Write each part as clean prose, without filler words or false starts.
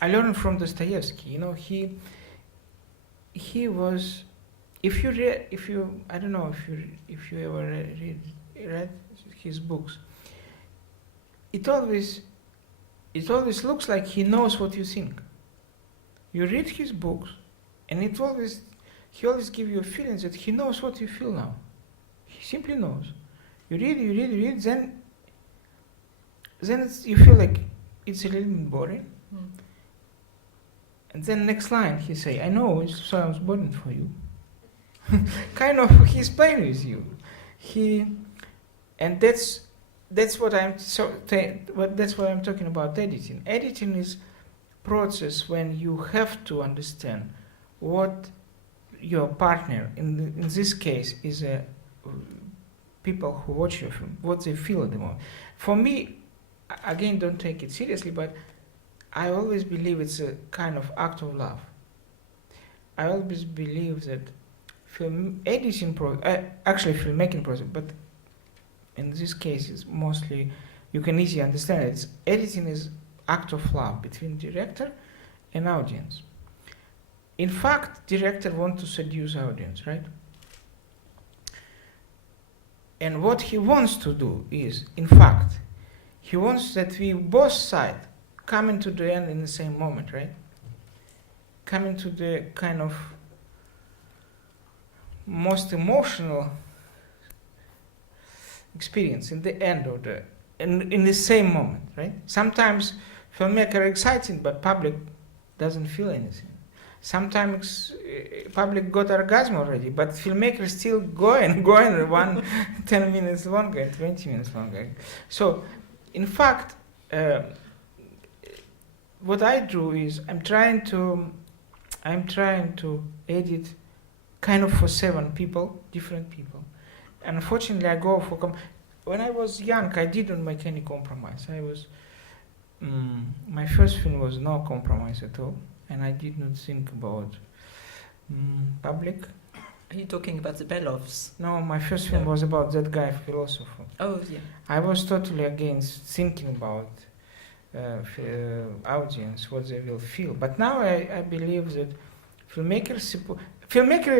I learned from Dostoevsky. He was. If you read, I don't know if you ever read his books. It always looks like he knows what you think. You read his books, and he always gives you a feeling that he knows what you feel now. He simply knows. You read, then you feel like it's a little bit boring. And then next line he say, I know it sounds boring for you. Kind of, he's playing with you. And that's what that's what I'm talking about editing. Editing is process when you have to understand what your partner, in this case, is people who watch your film, what they feel at the moment. For me, again, don't take it seriously, but I always believe it's a kind of act of love. I always believe that filmmaking process, but in this case, it's mostly, you can easily understand it. Editing is act of love between director and audience. In fact, director wants to seduce audience, right? And what he wants to do is, in fact, he wants that we both sides coming to the end in the same moment, right? Coming to the kind of most emotional experience in the end of in the same moment, right? Sometimes filmmaker exciting, but public doesn't feel anything. Sometimes public got orgasm already, but filmmaker still going 10 minutes longer, 20 minutes longer. So, in fact, what I do is I'm trying to edit kind of for 7 people, different people. And unfortunately, I go for when I was young, I didn't make any compromise. My first film was no compromise at all, and I did not think about public. Are you talking about the Belovs? No, my first film was about that guy, philosopher. Oh, yeah. I was totally against thinking about audience, what they will feel. But now I believe that filmmaker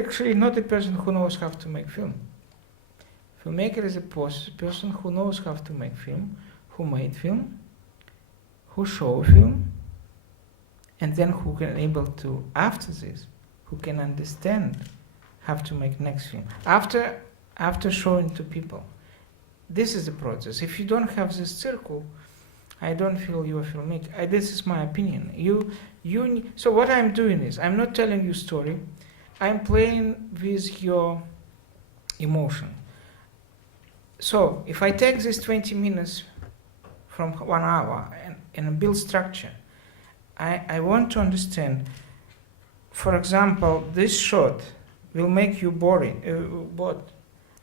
actually not a person who knows how to make film. Filmmaker is a person who knows how to make film, who made film, who show film, and then who can able to, after this, who can understand how to make next film. After showing to people. This is the process. If you don't have this circle, I don't feel you're a filmmaker. This is my opinion. So what I'm doing is, I'm not telling you story. I'm playing with your emotion. So if I take this 20 minutes from 1 hour and build structure, I want to understand, for example, this shot will make you bored.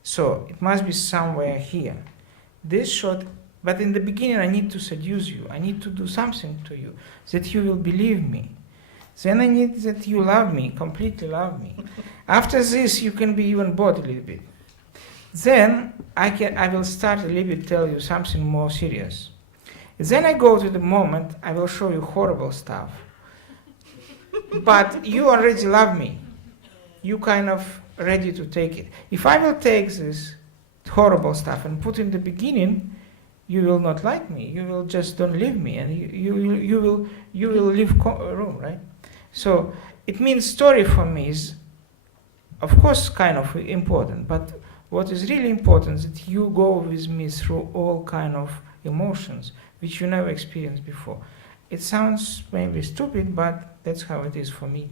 So it must be somewhere here. This shot, but in the beginning I need to seduce you. I need to do something to you that you will believe me. Then I need that you love me, completely love me. After this, you can be even bored a little bit. Then I will start a little bit tell you something more serious. Then I go to the moment I will show you horrible stuff. But you already love me. You kind of ready to take it. If I will take this horrible stuff and put in the beginning, you will not like me. You will just don't leave me, and you will leave room, right? So it means story for me is, of course, kind of important, but what is really important is that you go with me through all kind of emotions which you never experienced before. It sounds maybe stupid, but that's how it is for me.